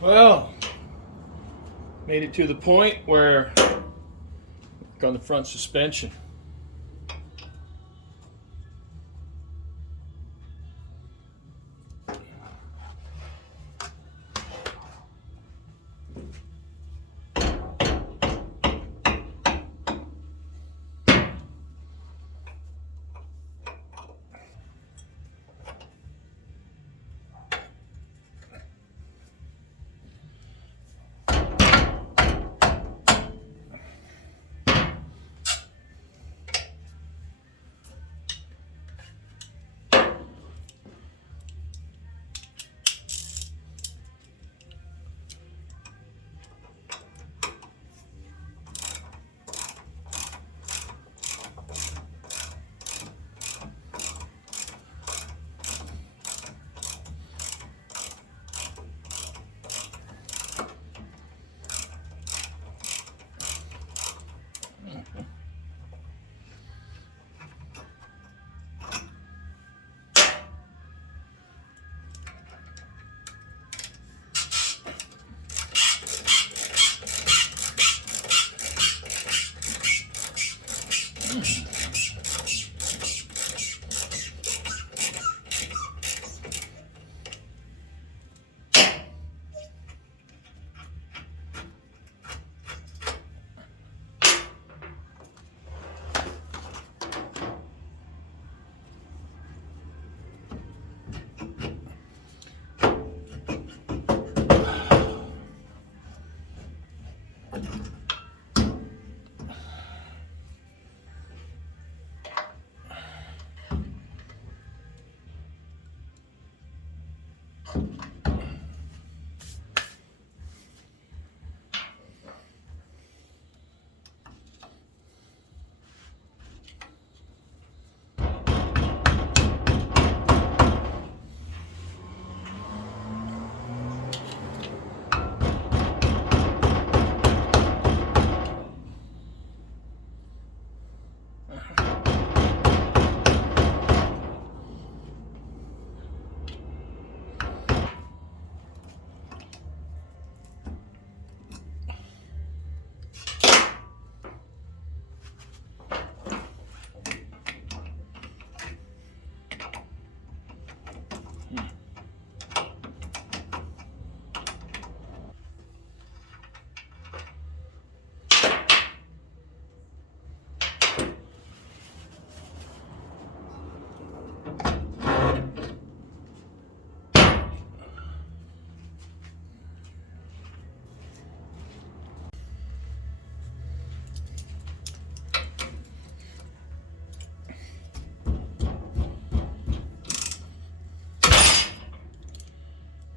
Well, made it to the point where on the front suspension.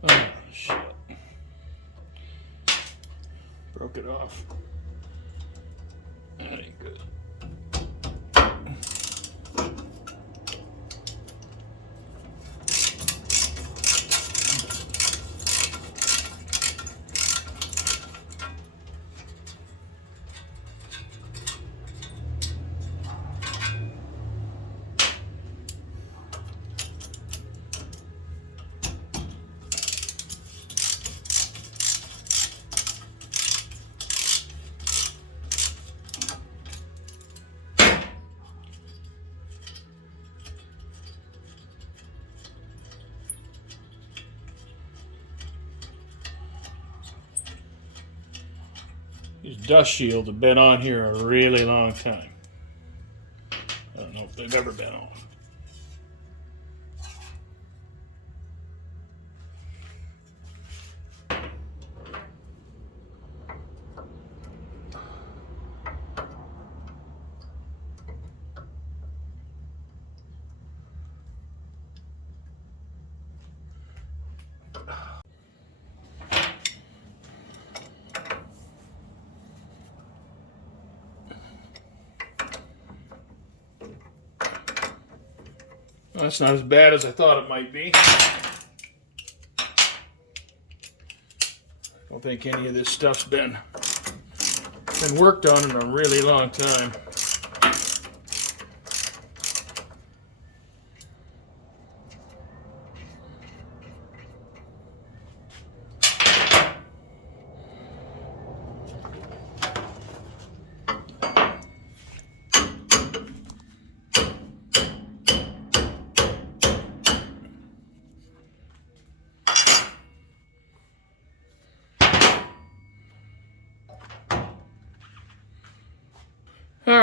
Oh, shit. Broke it off. That ain't good. These dust shields have been on here a really long time. I don't know if they've ever been off. Well, that's not as bad as I thought it might be. I don't think any of this stuff's been worked on in a really long time.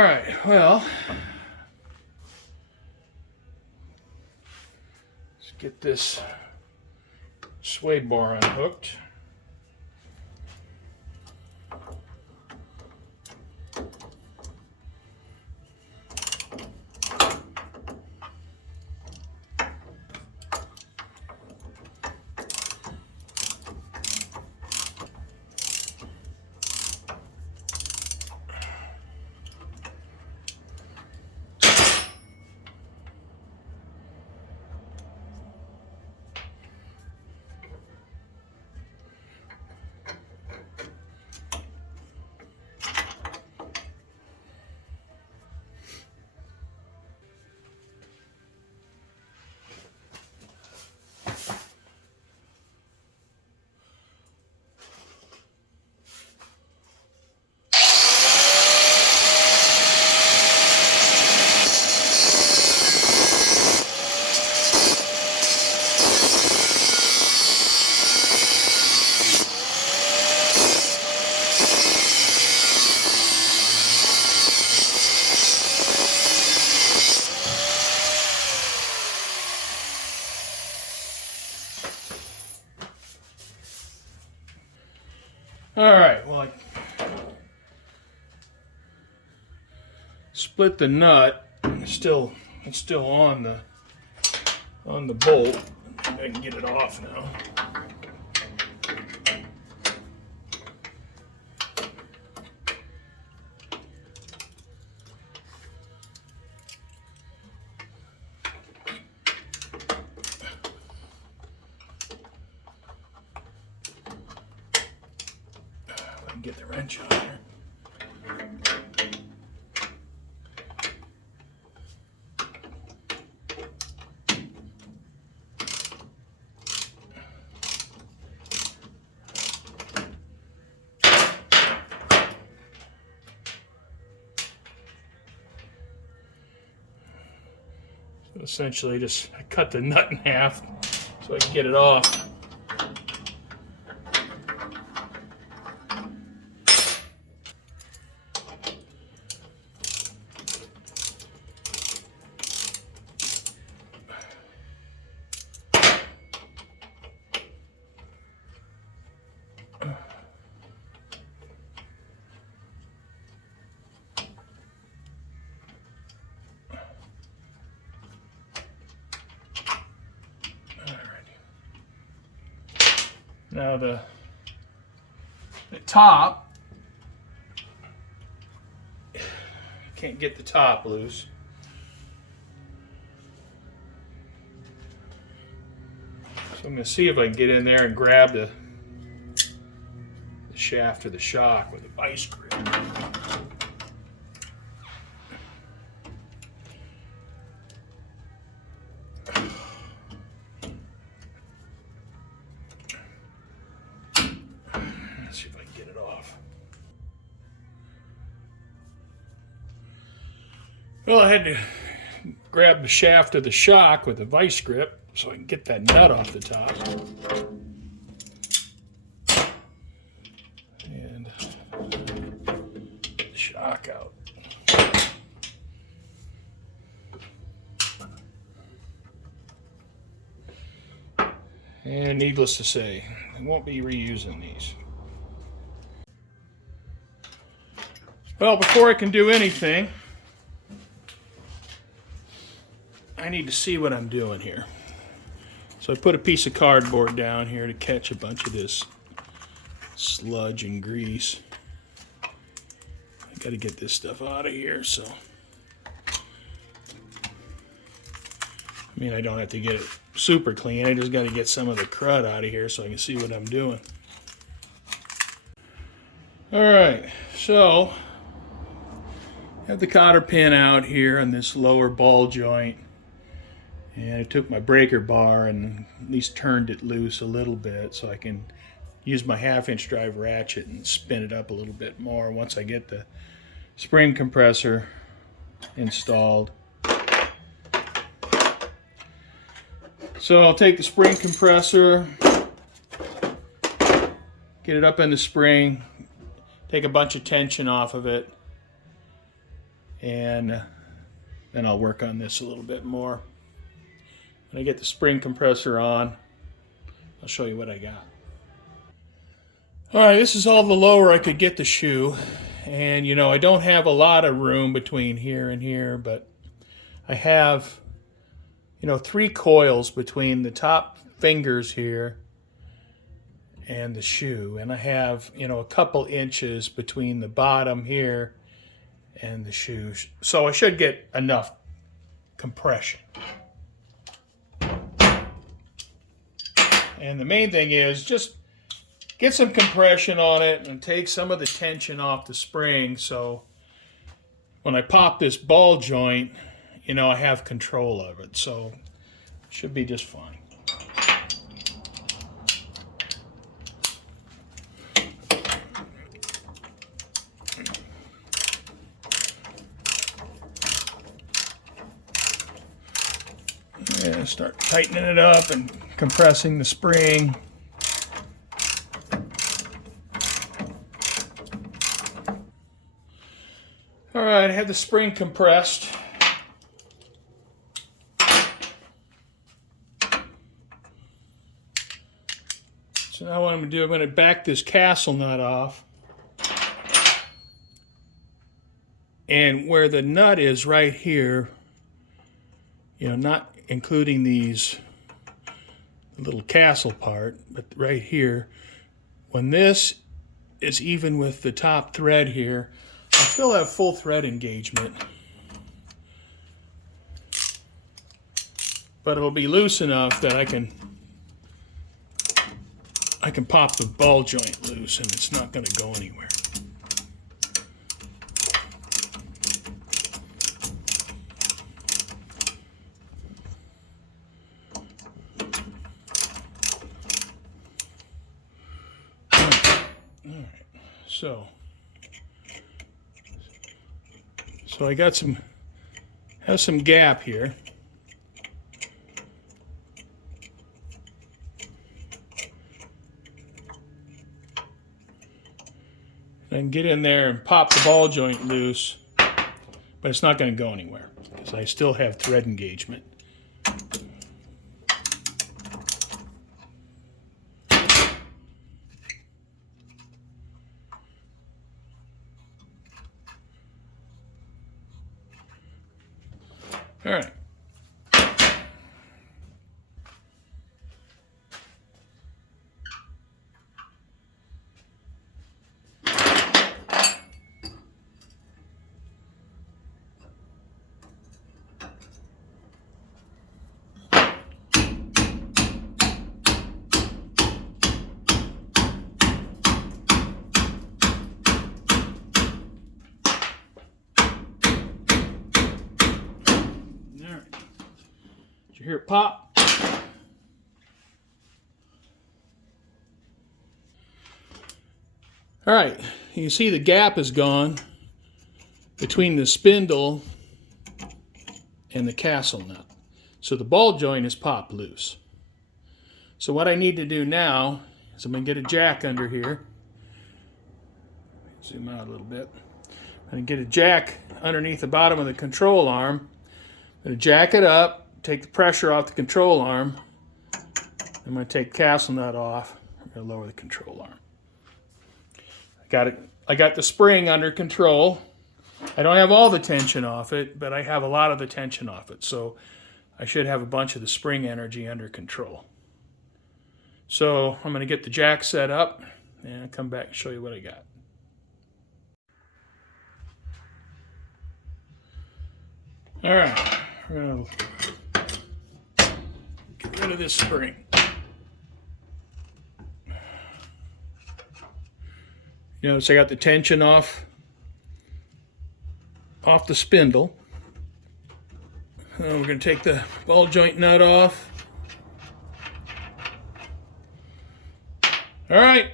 right, well, let's get this sway bar unhooked. All right, well, I split the nut. It's still on the bolt. I can get it off now. Get the wrench on here. So essentially, I cut the nut in half so I can get it off. Now the top, can't get the top loose. So I'm going to see if I can get in there and grab the shaft or the shock with a vice grip. Let's see if I can get it off. Well, I had to grab the shaft of the shock with a vice grip so I can get that nut off the top. And the shock out. And needless to say, I won't be reusing these. Well, before I can do anything, I need to see what I'm doing here. So I put a piece of cardboard down here to catch a bunch of this sludge and grease. I got to get this stuff out of here, so. I mean, I don't have to get it super clean. I just got to get some of the crud out of here so I can see what I'm doing. All right, so I have the cotter pin out here on this lower ball joint. And I took my breaker bar and at least turned it loose a little bit so I can use my 1/2-inch drive ratchet and spin it up a little bit more once I get the spring compressor installed. So I'll take the spring compressor, get it up in the spring, take a bunch of tension off of it, and then I'll work on this a little bit more. When I get the spring compressor on, I'll show you what I got. Alright, this is all the lower I could get the shoe. And you know, I don't have a lot of room between here and here, but I have, you know, 3 coils between the top fingers here and the shoe. And I have, you know, a couple inches between the bottom here and the shoe. So I should get enough compression. And the main thing is just get some compression on it and take some of the tension off the spring, so when I pop this ball joint, you know, I have control of it. So it should be just fine. Yeah, start tightening it up and compressing the spring. All right, I have the spring compressed. So now what I'm going to do, I'm going to back this castle nut off. And where the nut is right here, you know, not including these little castle part, but right here, when this is even with the top thread here, I still have full thread engagement, but it'll be loose enough that I can pop the ball joint loose and it's not going to go anywhere. All right. So I got have some gap here. I can get in there and pop the ball joint loose, but it's not going to go anywhere because I still have thread engagement. All right. Did you hear it pop? All right, you can see the gap is gone between the spindle and the castle nut. So the ball joint is popped loose. So what I need to do now is I'm going to get a jack under here. Zoom out a little bit. I'm going to get a jack underneath the bottom of the control arm. I'm going to jack it up, take the pressure off the control arm. I'm going to take the castle nut off. I'm going to lower the control arm. I got the spring under control. I don't have all the tension off it, but I have a lot of the tension off it. So I should have a bunch of the spring energy under control. So I'm going to get the jack set up and I'll come back and show you what I got. All right, we're going to get rid of this spring. You notice I got the tension off the spindle. We're going to take the ball joint nut off. All right,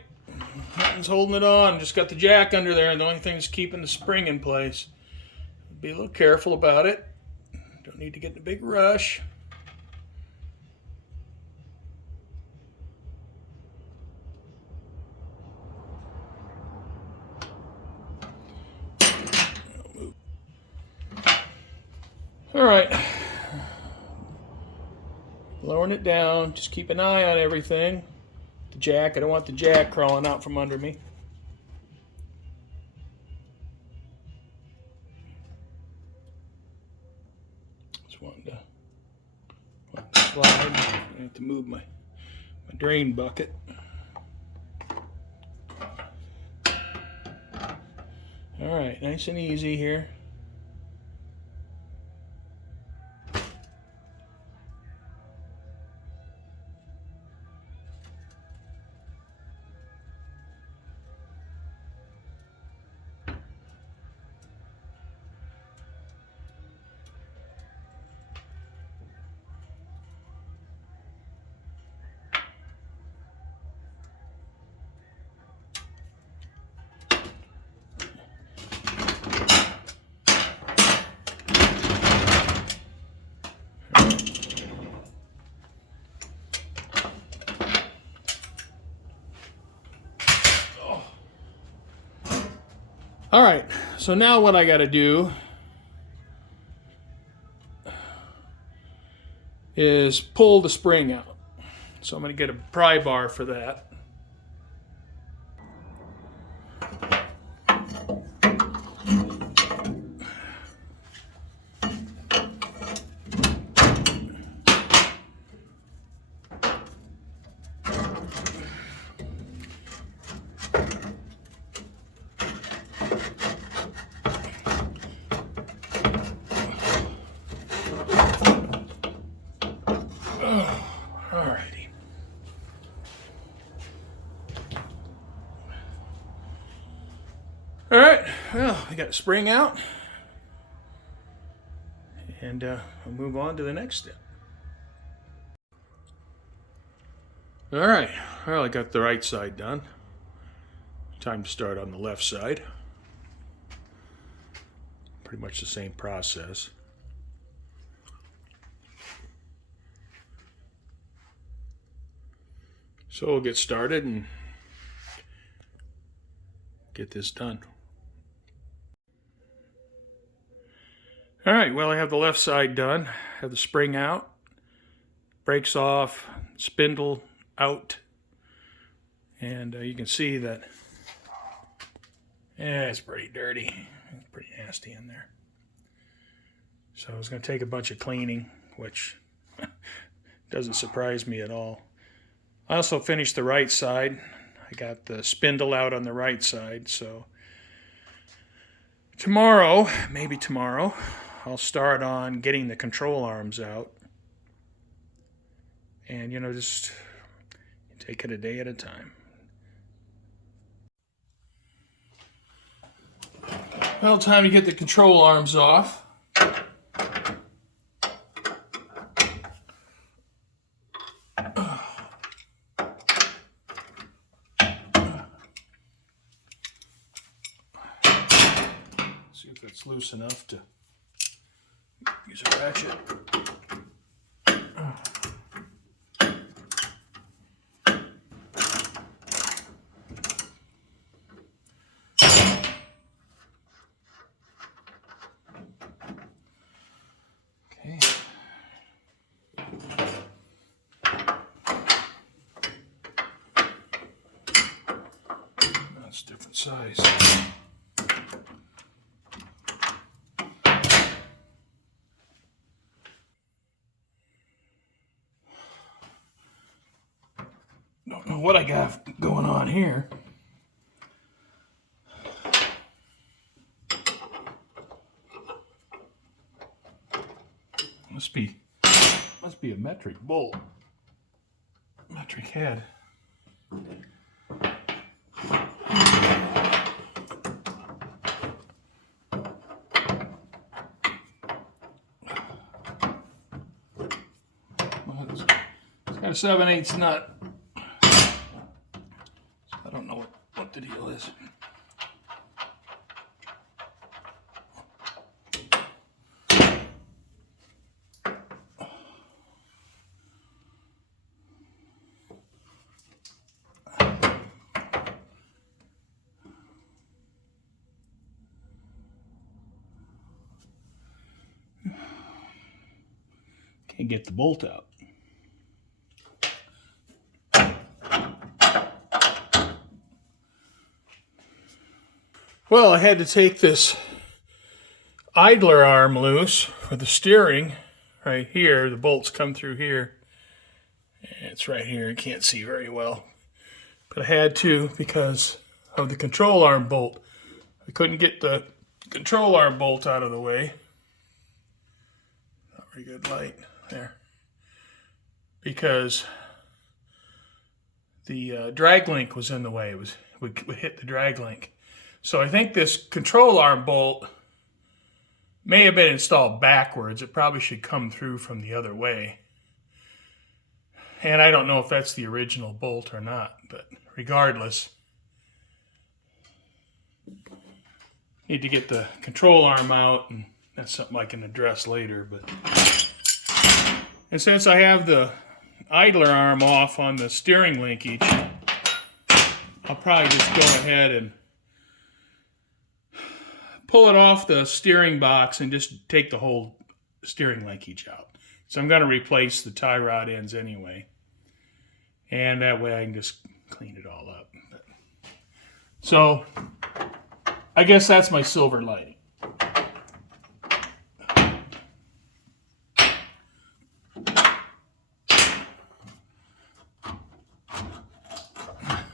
nothing's holding it on. Just got the jack under there, and the only thing that's keeping the spring in place. Be a little careful about it. Don't need to get in a big rush. All right. Lowering it down. Just keep an eye on everything. The jack. I don't want the jack crawling out from under me. Just wanted to slide. I have to move my drain bucket. All right, nice and easy here. All right, so now what I got to do is pull the spring out. So I'm going to get a pry bar for that. Alrighty. Alright, well, I got the spring out. And I'll move on to the next step. Alright, well, I got the right side done. Time to start on the left side. Pretty much the same process. So we'll get started and get this done. All right, well, I have the left side done. I have the spring out, brakes off, spindle out, and you can see that, it's pretty dirty. It's pretty nasty in there. So it's going to take a bunch of cleaning, which doesn't surprise me at all. I also finished the right side. I got the spindle out on the right side, so tomorrow, maybe tomorrow, I'll start on getting the control arms out. And, just take it a day at a time. Well, time to get the control arms off. See if it's loose enough to use a ratchet. Okay. That's a different size. Don't know what I got going on here. Must be a metric bolt. Metric head. Well, it's got a 7/8 nut. I don't know what the deal is. and get the bolt out. Well, I had to take this idler arm loose for the steering right here. The bolts come through here. It's right here. You can't see very well. But I had to because of the control arm bolt. I couldn't get the control arm bolt out of the way. Not very good light there. Because the drag link was in the way. It would hit the drag link. So I think this control arm bolt may have been installed backwards. It probably should come through from the other way. And I don't know if that's the original bolt or not, but regardless, need to get the control arm out, and that's something I can address later. And since I have the idler arm off on the steering linkage, I'll probably just go ahead and pull it off the steering box and just take the whole steering linkage out. So I'm going to replace the tie rod ends anyway. And that way I can just clean it all up. So I guess that's my silver lining. All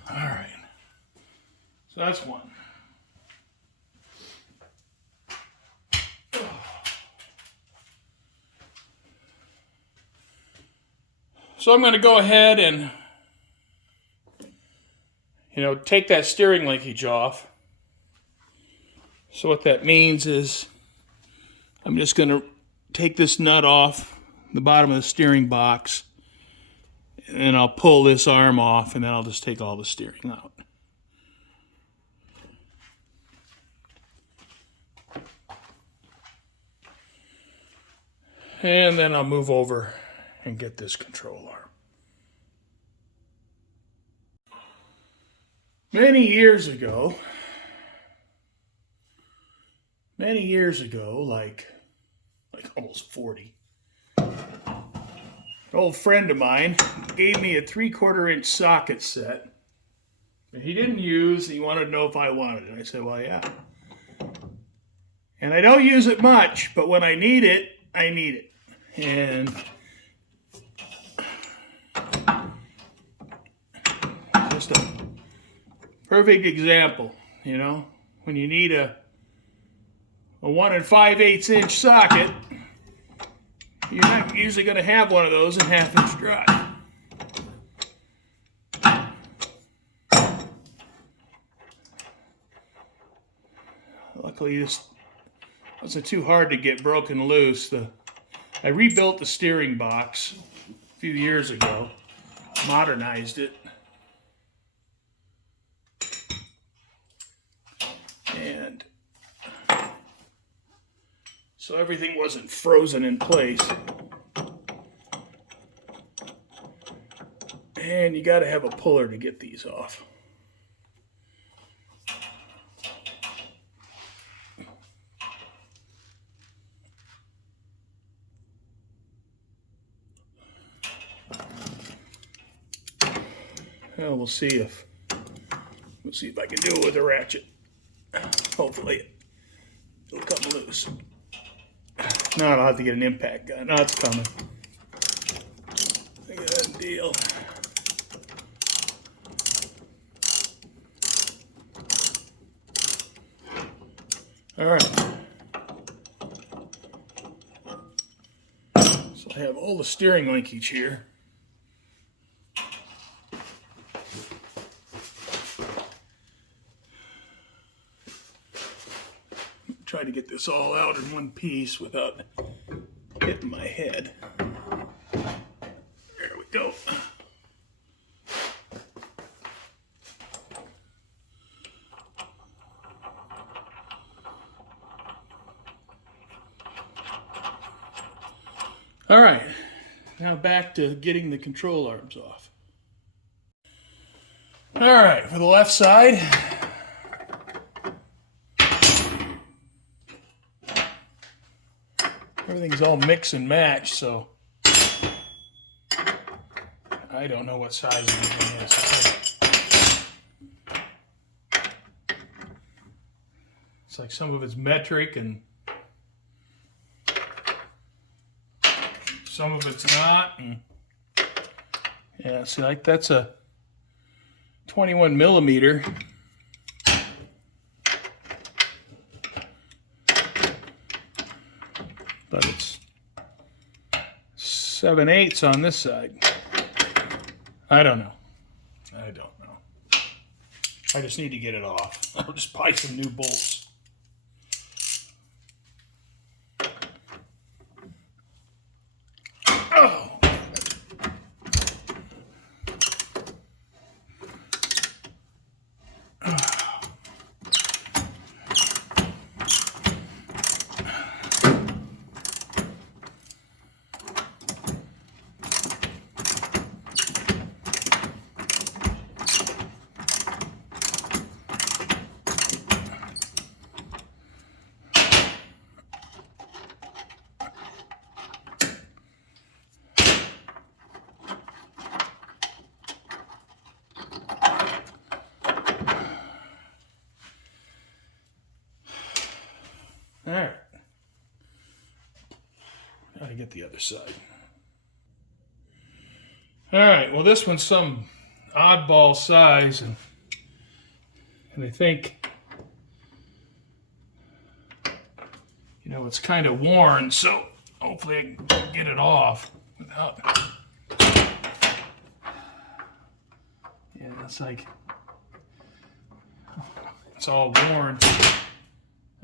right. So that's one. So I'm going to go ahead and, take that steering linkage off. So what that means is I'm just going to take this nut off the bottom of the steering box, and then I'll pull this arm off, and then I'll just take all the steering out. And then I'll move over and get this control arm. Many years ago, like almost 40, an old friend of mine gave me a 3/4 inch socket set that he didn't use. He wanted to know if I wanted it. I said, well, yeah. And I don't use it much, but when I need it, I need it. And just a perfect example, when you need a 1 5/8 inch socket, you're not usually going to have one of those in 1/2 inch drive. Luckily, this wasn't too hard to get broken loose. I rebuilt the steering box a few years ago, modernized it. And so everything wasn't frozen in place. And you got to have a puller to get these off. Well, we'll see if I can do it with a ratchet. Hopefully it'll come loose. No, I'll have to get an impact gun. No, it's coming. I got that deal. All right. So I have all the steering linkage here. Try to get this all out in one piece without hitting my head. There we go. All right, now back to getting the control arms off. All right, for the left side, everything's all mix and match, so I don't know what size anything is. It's like some of it's metric and some of it's not. And yeah, see, like that's a 21 millimeter. But it's 7/8 on this side. I don't know. I just need to get it off. I'll just buy some new bolts. Oh. All right. Gotta get the other side. All right, well, this one's some oddball size, and I think, you know, it's kind of worn, so hopefully I can get it off without. Yeah, it's like, it's all worn.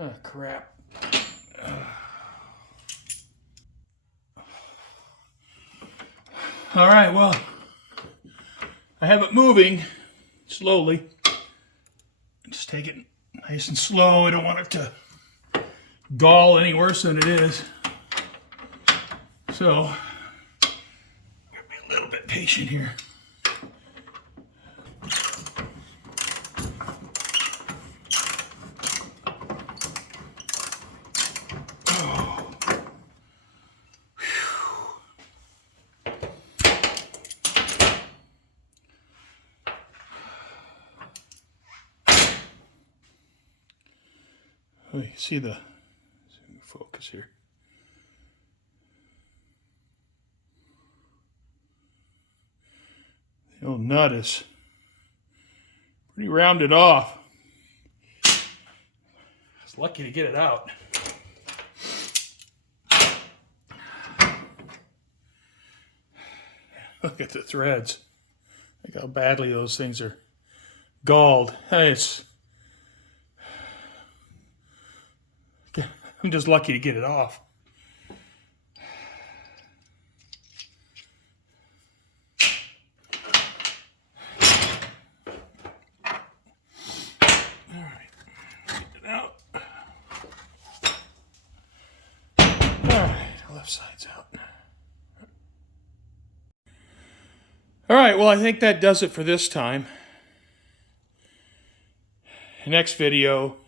Oh, crap. All right, well, I have it moving slowly. Just take it nice and slow. I don't want it to gall any worse than it is. So, I'm gonna be a little bit patient here. Oh, you see the focus here. The old nut is pretty rounded off. I was lucky to get it out. Look at the threads. Look how badly those things are galled. Hey, I'm just lucky to get it off. All right, get it out. All right, left side's out. All right, well, I think that does it for this time. The next video,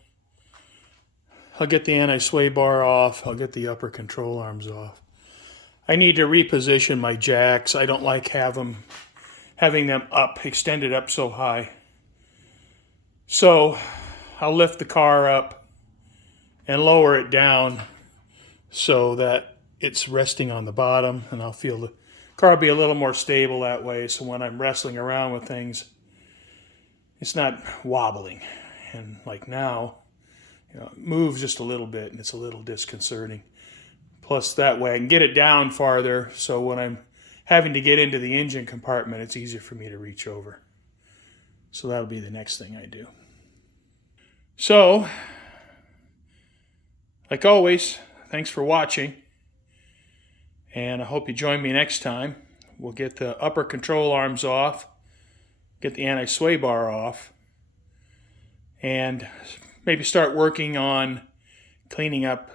I'll get the anti-sway bar off. I'll get the upper control arms off. I need to reposition my jacks. I don't like having them up, extended up so high. So I'll lift the car up and lower it down so that it's resting on the bottom, and I'll feel the car be a little more stable that way. So when I'm wrestling around with things, it's not wobbling. And like now, you know, it moves just a little bit and it's a little disconcerting. Plus that way I can get it down farther, so when I'm having to get into the engine compartment, it's easier for me to reach over. So that'll be the next thing I do. So, like always, thanks for watching. And I hope you join me next time. We'll get the upper control arms off, get the anti-sway bar off, and maybe start working on cleaning up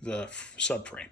the subframe.